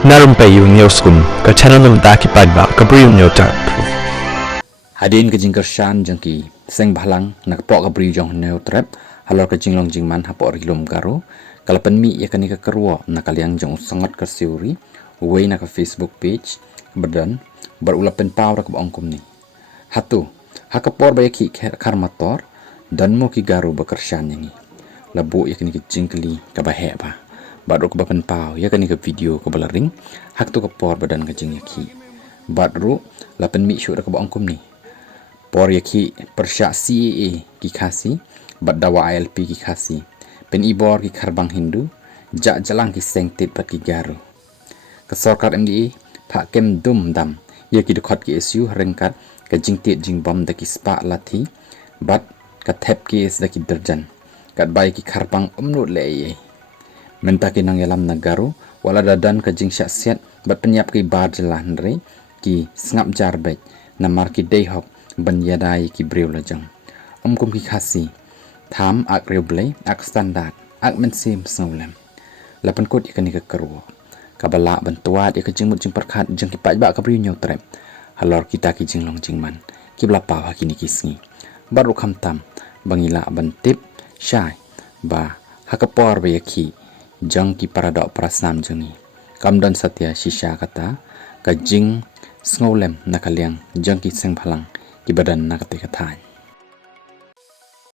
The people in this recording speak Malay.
Narum payu newskum ke channel num ta ki padba ka briu nyota. Hadin ke jingkar shan jangki seng balang nak pok ka briu jong neu trap halor ke jinglong jingman hapo rilum garu kalapan mi ya kani ka kerwo nak kaliang jong sangat ka siuri way nak ka Facebook page berdan berulapen power ka ongkum ni hatu hakapor ba ki karmator dan mo ki garu bekershan yangi labu ya kani ke jingkli ka bahe ba baru ke bapen pau ya kani ke video ke balaring hak tu ke por badan ke jing yaki baru lapen mi syuk ka ongkum ni por yaki persyak CAA ki khasi bat dawa ILP ki khasi pen ibor ki kharbang Hindu jak jalang ki sengtit bat ki garu ke sarkar MDA pak kem dum dam ya ki dekat ki SU rengkat ke jingtit jing bom da ki spa lati bat ka tep ki is da ki derjan kat bai ki kharbang umnut le ye menta ki nang yalam nagaru wala dadan ke jing syak siat bat penyap ki bar jelah nre ki sngap jarbek namar ki dehok ban yadai ki breu lajang kum ki khasi tham ak reble ak standard ak mensim snolem lapan kot ikan ni ke kerwo kabala bantuat ya ke jingmut jing perkhat jing ki paj ba ka breu nyau trep halor kita ki jinglong jingman ki blapa wa kini kisngi baru kham tam bangila bantip syai ba hakapor ba yaki jang ki paradok prasam jengi kamdan satya shisha kata ka jing snolem nakaliang jang ki seng phalang ki badan nak te kathan